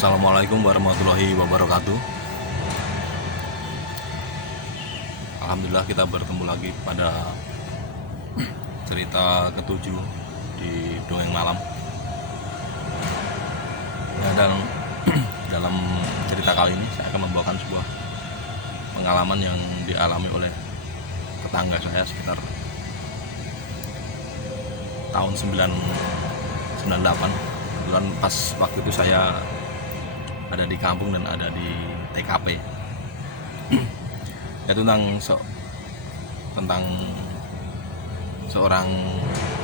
Assalamualaikum warahmatullahi wabarakatuh. Alhamdulillah kita bertemu lagi pada cerita ketujuh di Dongeng Malam. Ya, dalam cerita kali ini saya akan membawakan sebuah pengalaman yang dialami oleh tetangga saya sekitar tahun 98. Kebetulan pas waktu itu saya ada di kampung dan ada di TKP. Itu tentang seorang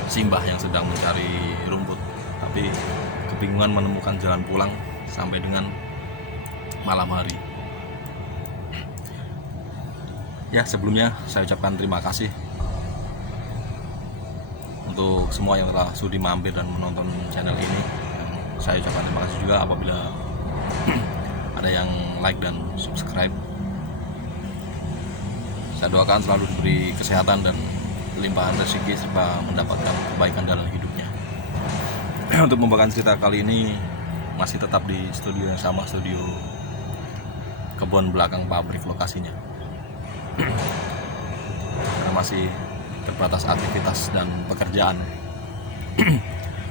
simbah yang sedang mencari rumput, tapi kebingungan menemukan jalan pulang sampai dengan malam hari. Ya, sebelumnya saya ucapkan terima kasih untuk semua yang telah sudi mampir dan menonton channel ini. Saya ucapkan terima kasih juga apabila ada yang like dan subscribe. Saya doakan selalu diberi kesehatan dan limpahan rezeki serta mendapatkan kebaikan dalam hidupnya. Untuk membawakan cerita kali ini masih tetap di studio yang sama, studio kebun belakang pabrik lokasinya. Karena masih terbatas aktivitas dan pekerjaan.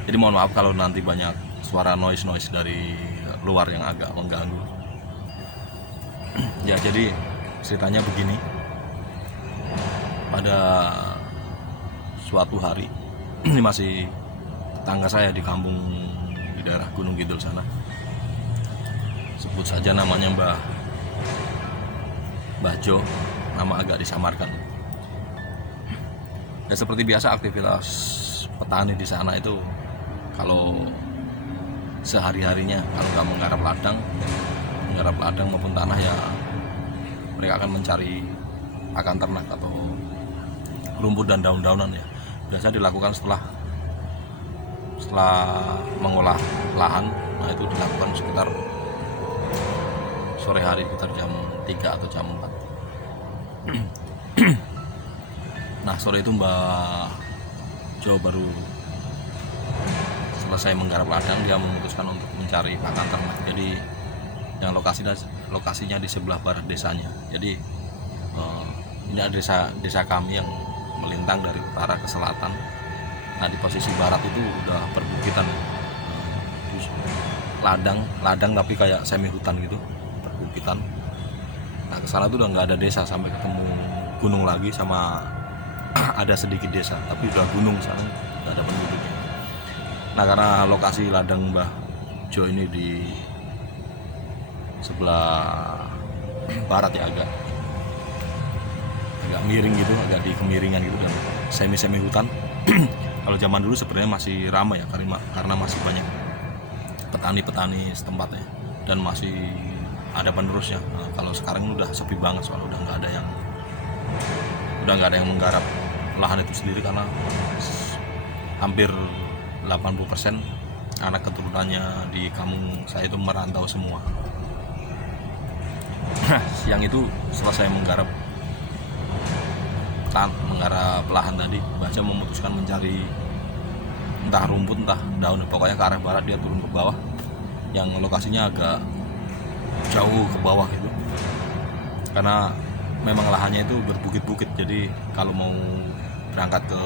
Jadi mohon maaf kalau nanti banyak suara noise dari luar yang agak mengganggu. Ya, jadi ceritanya begini. Pada suatu hari, ini masih tetangga saya di kampung di daerah Gunung Kidul sana. Sebut saja namanya Mbah Jo, nama agak disamarkan. Ya, seperti biasa aktivitas petani di sana itu kalau sehari-harinya kalau nggak menggarap ladang maupun tanah, ya mereka akan mencari pakan ternak atau rumput dan daun-daunan. Ya, biasa dilakukan setelah mengolah lahan. Nah, itu dilakukan sekitar sore hari, sekitar jam 3 atau jam 4. Nah, sore itu Mbah Jo baru selesai menggarap ladang. Dia memutuskan untuk mencari pakan ternak. Jadi yang lokasinya di sebelah barat desanya. Jadi ini ada desa kami yang melintang dari utara ke selatan. Nah, di posisi barat itu udah perbukitan, ladang tapi kayak semi hutan gitu, perbukitan. Nah, ke sana tuh udah nggak ada desa sampai ketemu gunung lagi, sama ada sedikit desa tapi udah gunung sana, nggak ada penduduknya. Nah, karena lokasi ladang Mbah Jo ini di sebelah barat, ya agak miring gitu, agak di kemiringan gitu, dan semi hutan. Kalau zaman dulu sebenarnya masih ramai ya, karena masih banyak petani setempatnya dan masih ada penerusnya. Nah, kalau sekarang udah sepi banget, soalnya udah nggak ada yang menggarap lahan itu sendiri, karena hampir 80% anak keturunannya di kampung saya itu merantau semua. Siang itu selesai menggarap lahan tadi, Mbah Jo memutuskan mencari entah rumput entah daun, pokoknya ke arah barat. Dia turun ke bawah yang lokasinya agak jauh ke bawah gitu, karena memang lahannya itu berbukit-bukit. Jadi kalau mau berangkat ke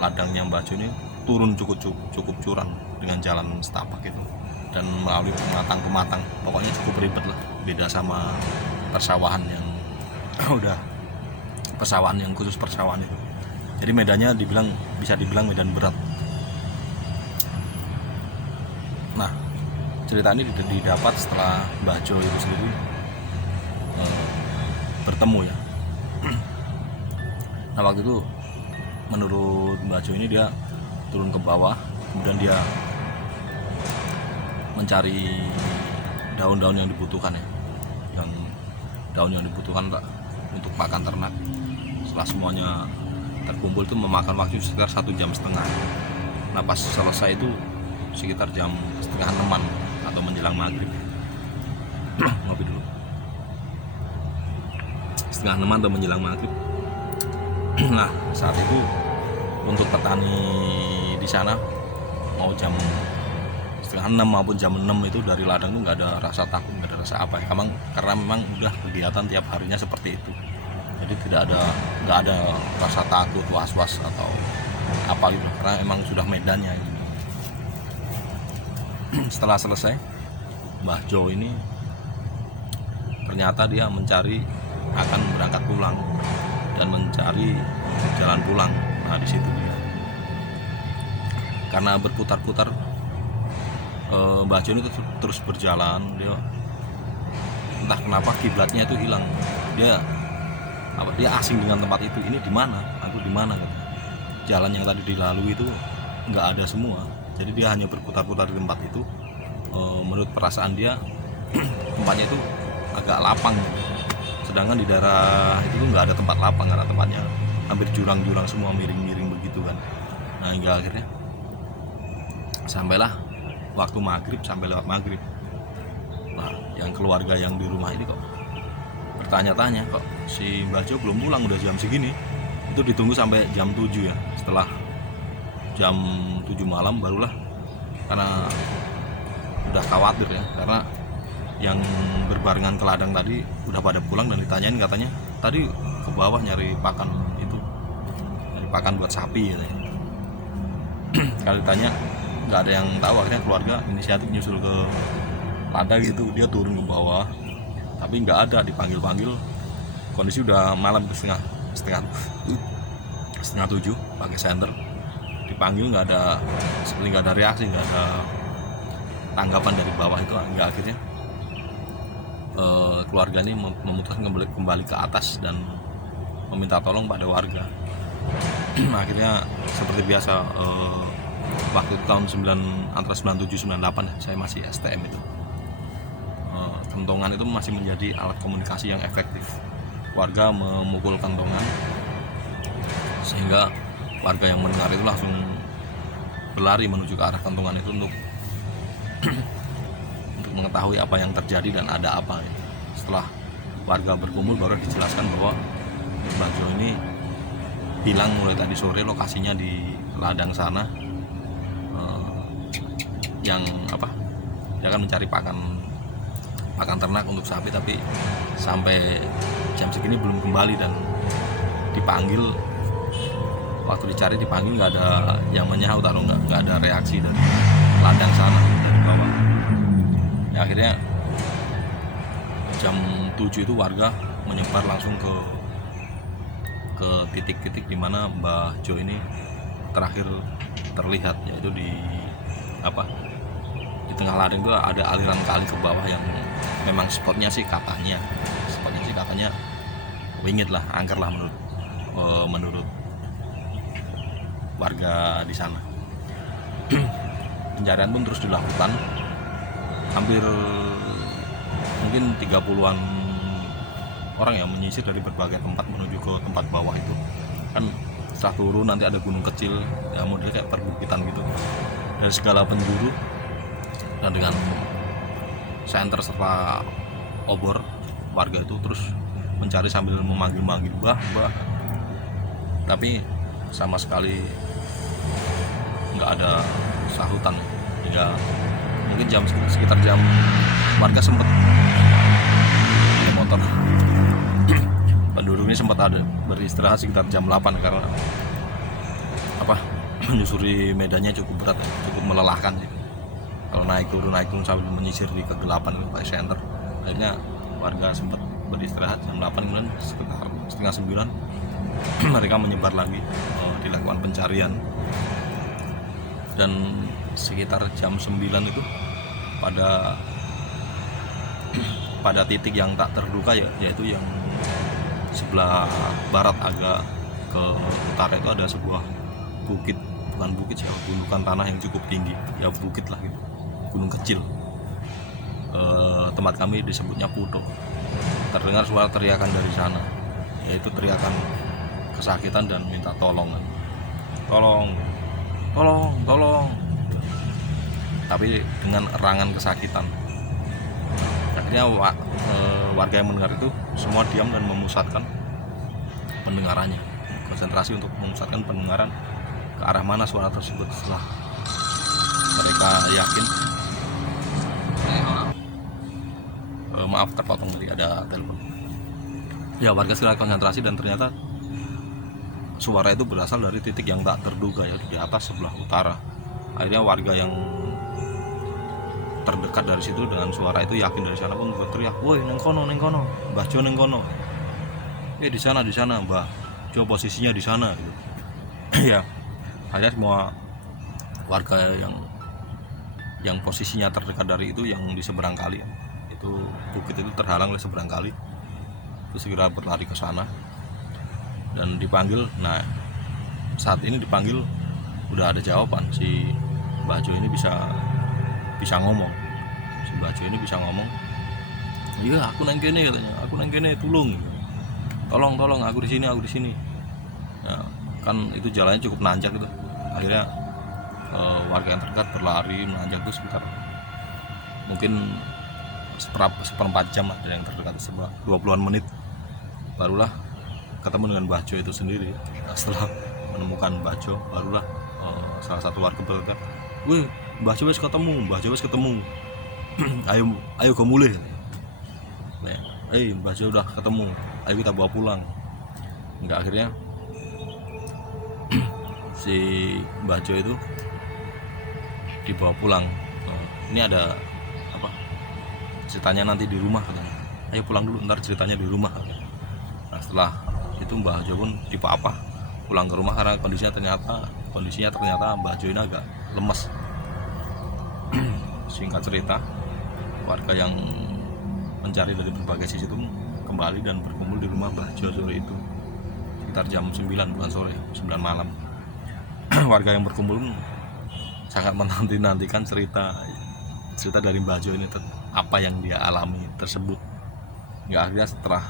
ladangnya Mbah Jo ini turun cukup curam dengan jalan setapak itu, dan melalui pematang, pokoknya cukup ribet lah. Beda sama persawahan yang udah persawahan yang khusus persawahan itu. Jadi medannya bisa dibilang medan berat. Nah, cerita ini didapat setelah Mbah Jo itu sendiri bertemu ya. Nah, waktu itu menurut Mbah Jo ini dia turun ke bawah, kemudian dia mencari daun-daun yang dibutuhkan ya, daun yang dibutuhkan untuk pakan ternak. Setelah semuanya terkumpul itu memakan waktu sekitar 1,5 jam. Nah, pas selesai itu sekitar jam 5:30 atau menjelang maghrib. Ngopi dulu. 5:30 atau menjelang maghrib. Nah, saat itu untuk petani di sana mau jam 5:30 maupun jam 6 itu dari ladang tuh nggak ada rasa takut, nggak ada rasa apa ya, karena memang udah kegiatan tiap harinya seperti itu. Jadi nggak ada rasa takut, was-was atau apa gitu, karena emang sudah medannya gitu. Setelah selesai, Mbah Jo ini ternyata dia akan berangkat pulang dan mencari jalan pulang. Nah di situ dia, karena berputar-putar, Mbah Jo ini terus berjalan. Dia entah kenapa kiblatnya itu hilang. Dia asing dengan tempat itu. Ini di mana? Aku di mana? Gitu. Jalan yang tadi dilalui itu nggak ada semua. Jadi dia hanya berputar-putar di tempat itu. Menurut perasaan dia tempatnya itu agak lapang. Sedangkan di daerah itu nggak ada tempat lapang, karena tempatnya hampir jurang-jurang semua, miring-miring begitu kan. Nah hingga akhirnya sampailah waktu maghrib, sampai lewat maghrib. Nah yang keluarga yang di rumah ini kok bertanya-tanya, kok si Mbah Jo belum pulang, udah jam segini. Itu ditunggu sampai jam 7 ya. Setelah jam 7 malam barulah, karena udah khawatir ya, karena yang berbarengan ke ladang tadi udah pada pulang, dan ditanyain katanya tadi ke bawah nyari pakan buat sapi gitu ya. Kalau ditanya nggak ada yang tahu. Akhirnya keluarga inisiatif nyusul ke ladang gitu. Dia turun ke bawah, tapi nggak ada. Dipanggil kondisi udah malam, setengah 7 pakai senter. Dipanggil nggak ada, seperti nggak ada reaksi, nggak ada tanggapan dari bawah itu. Nggak, akhirnya keluarga ini memutuskan kembali ke atas dan meminta tolong pada warga. Akhirnya seperti biasa, waktu tahun antara 97-98 ya, saya masih STM itu, kentongan itu masih menjadi alat komunikasi yang efektif. Warga memukul kentongan sehingga warga yang mendengar itu langsung berlari menuju ke arah kentongan itu untuk mengetahui apa yang terjadi dan ada apa. Setelah warga berkumpul, baru dijelaskan bahwa Mbah Jo ini hilang mulai tadi sore. Lokasinya di ladang sana, yang dia akan mencari pakan ternak untuk sapi, tapi sampai jam segini belum kembali. Dan dipanggil, waktu dicari dipanggil nggak ada yang menyaut atau nggak ada reaksi dari ladang sana, dari bawah. Ya, akhirnya jam 7 itu warga menyebar langsung ke titik-titik di mana Mbah Jo ini terakhir terlihat, yaitu di tengah ladang itu ada aliran kali ke bawah yang memang spotnya sih katanya wingit lah, angker lah menurut warga di sana. Pencarian pun terus dilakukan, hampir mungkin 30-an orang yang menyisir dari berbagai tempat menuju ke tempat bawah itu. Kan setelah turun nanti ada gunung kecil ya, modelnya kayak perbukitan gitu, dari segala penjuru. Dan dengan senter serta obor, warga itu terus mencari sambil memanggil-manggil, "Mbah, Mbah." Tapi sama sekali nggak ada sahutan. Hingga mungkin sekitar jam, warga sempat motor penduduk ini sempat ada beristirahat sekitar jam 8 karena menyusuri medannya cukup berat, cukup melelahkan sih. Kalau naik turun sambil menyisir di kegelapan pakai senter. Akhirnya warga sempat beristirahat jam 8, kemudian sekitar setengah 9 mereka menyebar lagi, dilakukan pencarian. Dan sekitar jam 9 itu pada titik yang tak terduga yaitu yang sebelah barat agak ke utara itu ada sebuah bukit, bukan bukit ya, gundukan tanah yang cukup tinggi ya, bukit lah gitu, gunung kecil. Tempat kami disebutnya Puto. Terdengar suara teriakan dari sana, yaitu teriakan kesakitan dan minta tolongan, tolong, tapi dengan erangan kesakitan. Akhirnya warga yang mendengar itu semua diam dan memusatkan pendengarannya, konsentrasi untuk memusatkan pendengaran ke arah mana suara tersebut. Setelah mereka yakin Maaf, terpotong tadi ada telepon. Ya, warga segera konsentrasi dan ternyata suara itu berasal dari titik yang tak terduga, ya di atas sebelah utara. Akhirnya warga yang terdekat dari situ dengan suara itu yakin dari sana pun berteriak, "Woi, neng kono, Mbah Jo neng kono." Di sana, Mbah Jo posisinya di sana gitu. Ya, akhirnya semua warga yang posisinya terdekat dari itu, yang di seberang kali, itu bukit itu terhalang oleh seberang kali, itu segera berlari ke sana dan dipanggil. Nah, saat ini dipanggil udah ada jawaban, si Mbah Jo ini bisa ngomong. Si Mbah Jo ini bisa ngomong, "Iya, aku nang kene," katanya, "aku nang kene, tolong aku di sini." Nah, kan itu jalannya cukup nanjak itu. Akhirnya warga yang terdekat berlari menanjak itu sekitar mungkin seperempat jam ada yang terdekat, 20-an menit barulah ketemu dengan Mbah Jo itu sendiri. Nah, setelah menemukan Mbah Jo, barulah salah satu warga berkata, "Wih, Mbah Jo wis ketemu. ayo go mulih. Nah, Mbah Jo udah ketemu, ayo kita bawa pulang." Enggak, akhirnya si Mbah Jo itu dibawa pulang. Ini ada apa ceritanya nanti di rumah katanya, "Ayo pulang dulu, ntar ceritanya di rumah." Nah, setelah itu Mbah Jo pun dipapah pulang ke rumah karena kondisinya ternyata Mbah Jo ini agak lemas. Singkat cerita, warga yang mencari dari berbagai sisi itu kembali dan berkumpul di rumah Mbah Jo sore itu sekitar jam 9, bukan sore, 9 malam. Warga yang berkumpul sangat menanti-nantikan cerita dari Mbah Jo ini, apa yang dia alami tersebut. Akhirnya setelah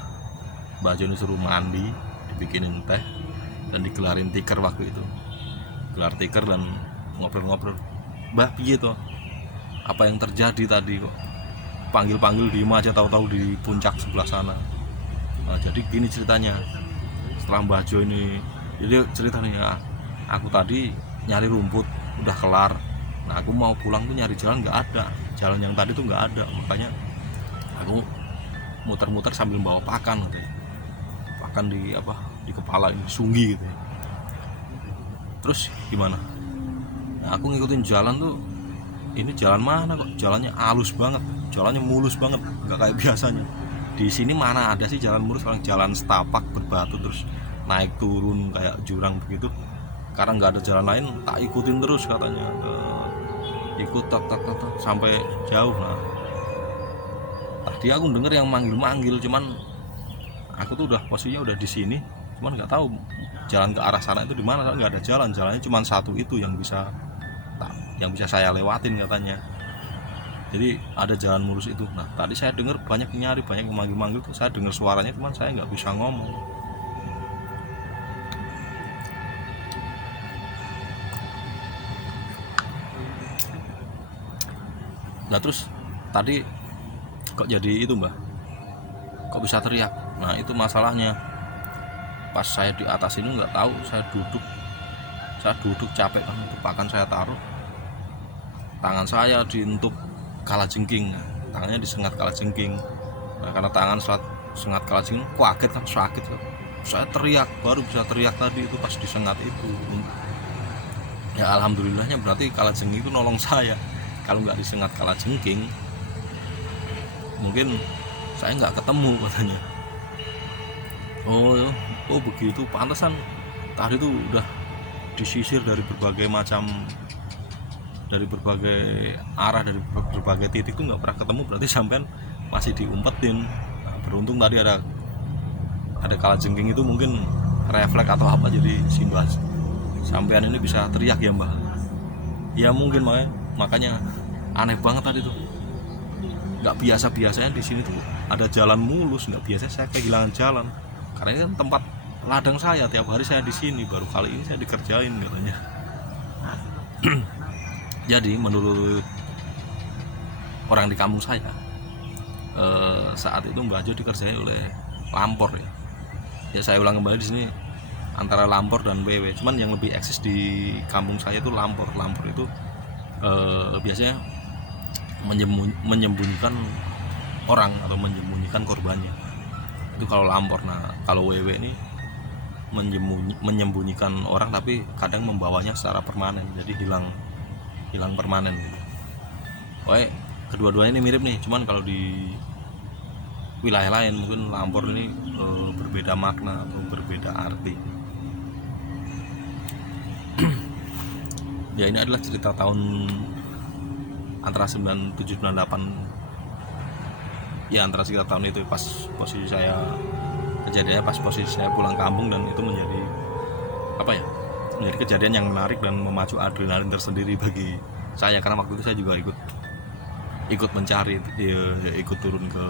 Mbah Jo ini suruh mandi, dibikinin teh dan digelarin tikar waktu itu, gelar tikar dan ngobrol-ngobrol, "Mbah, piye toh? Apa yang terjadi tadi kok panggil diem aja, tahu-tahu di puncak sebelah sana." Nah, jadi gini ceritanya. Setelah Mbah Jo ini jadi cerita nih, "Ya, aku tadi nyari rumput udah kelar. Nah, aku mau pulang tuh nyari jalan nggak ada, jalan yang tadi tuh nggak ada, makanya aku muter-muter sambil bawa pakan," katanya. Pakan di kepala ini, sunggi gitu ya. "Terus gimana? Nah, aku ngikutin jalan tuh, ini jalan mana kok jalannya halus banget, jalannya mulus banget, nggak kayak biasanya. Di sini mana ada sih jalan mulus, orang jalan setapak berbatu terus naik turun kayak jurang begitu. Karena nggak ada jalan lain, tak ikutin terus," katanya. Ikut tak sampai jauh. Nah, tadi aku denger yang manggil, cuman aku tuh posisinya udah di sini, cuman nggak tahu jalan ke arah sana itu di mana, nggak ada jalannya cuma satu itu yang bisa saya lewatin," katanya. Jadi ada jalan mulus itu. Nah, tadi saya dengar banyak yang manggil tuh, saya dengar suaranya, cuman saya nggak bisa ngomong. Nah, terus tadi kok jadi itu, Mbah? Kok bisa teriak? Nah, itu masalahnya. Pas saya di atas ini nggak tahu, saya duduk capek kan, pakan saya taruh, tangan saya dientuk kalajengking, tangannya disengat kalajengking. Nah, karena tangan sengat kalajengking, kaget kan, sakit kan. Saya teriak, baru bisa teriak tadi itu pas disengat itu. Ya, alhamdulillahnya berarti kalajengking itu nolong saya. Kalau nggak disengat kalajengking, mungkin saya nggak ketemu, katanya. Oh begitu, pantesan tadi tuh udah disisir dari berbagai arah, dari berbagai titik tuh nggak pernah ketemu, berarti sampean masih diumpetin. Nah, beruntung tadi ada kalajengking itu, mungkin refleks atau apa, jadi simbah sampean ini bisa teriak ya, Mbah. Ya mungkin makanya aneh banget tadi tuh. Nggak biasanya di sini tuh ada jalan mulus, nggak biasa saya kehilangan jalan. Karena ini kan tempat ladang saya, tiap hari saya di sini, baru kali ini saya dikerjain, katanya. Jadi menurut orang di kampung saya, saat itu Mbah Jo dikerjain oleh lampor ya. Ya, saya ulang kembali di sini antara lampor dan wewe. Cuman yang lebih eksis di kampung saya itu lampor. Lampor itu biasanya menyembunyikan orang atau menyembunyikan korbannya. Itu kalau Lampor. Nah kalau WW ini menyembunyikan orang tapi kadang membawanya secara permanen, jadi hilang permanen gitu. Oke, kedua-duanya ini mirip nih, cuman kalau di wilayah lain mungkin Lampor ini berbeda makna atau berbeda arti. Ya ini adalah cerita tahun antara 97 98, ya antara sekitar tahun itu, pas posisi saya kejadiannya pas posisi saya pulang kampung, dan itu menjadi apa ya, menjadi kejadian yang menarik dan memacu adrenalin tersendiri bagi saya, karena waktu itu saya juga ikut mencari, ikut turun ke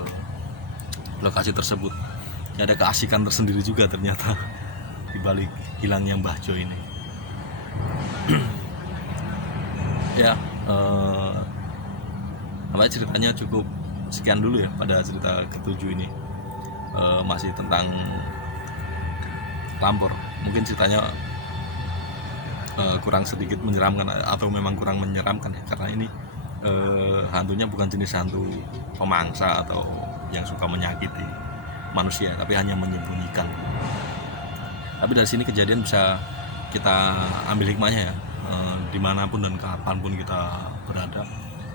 lokasi tersebut. Ya, ada keasikan tersendiri juga ternyata di balik hilangnya Mbah Jo ini. Ya, ceritanya cukup sekian dulu ya pada cerita ketujuh ini. Masih tentang Lampor. Mungkin ceritanya kurang sedikit menyeramkan, atau memang kurang menyeramkan ya, karena ini hantunya bukan jenis hantu pemangsa atau yang suka menyakiti manusia, tapi hanya menyembunyikan. Tapi dari sini kejadian bisa kita ambil hikmahnya ya, dimanapun dan kapanpun kita berada,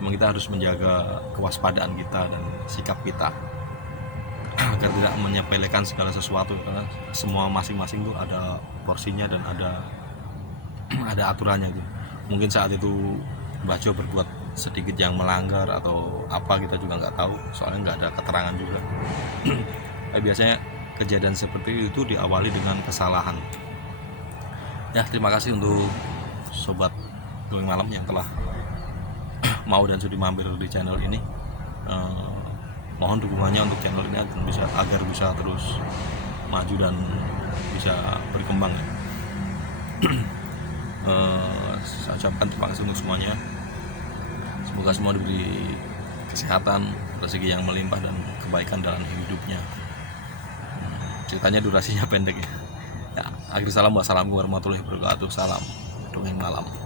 memang kita harus menjaga kewaspadaan kita dan sikap kita agar tidak menyepelekan segala sesuatu, karena semua masing-masing tuh ada porsinya dan ada aturannya gitu. Mungkin saat itu Mbah Jo berbuat sedikit yang melanggar atau apa, kita juga nggak tahu, soalnya nggak ada keterangan juga. Biasanya kejadian seperti itu diawali dengan kesalahan. Ya, terima kasih untuk sobat Dongeng Malam yang telah mau dan sudi mampir di channel ini. Mohon dukungannya untuk channel ini agar bisa terus maju dan bisa berkembang ya. Saya ucapkan terima kasih untuk semuanya. Semoga semua diberi kesehatan, rezeki yang melimpah, dan kebaikan dalam hidupnya. Ceritanya durasinya pendek ya. Akhir salam, wassalamualaikum warahmatullahi wabarakatuh. Salam Dongeng Malam.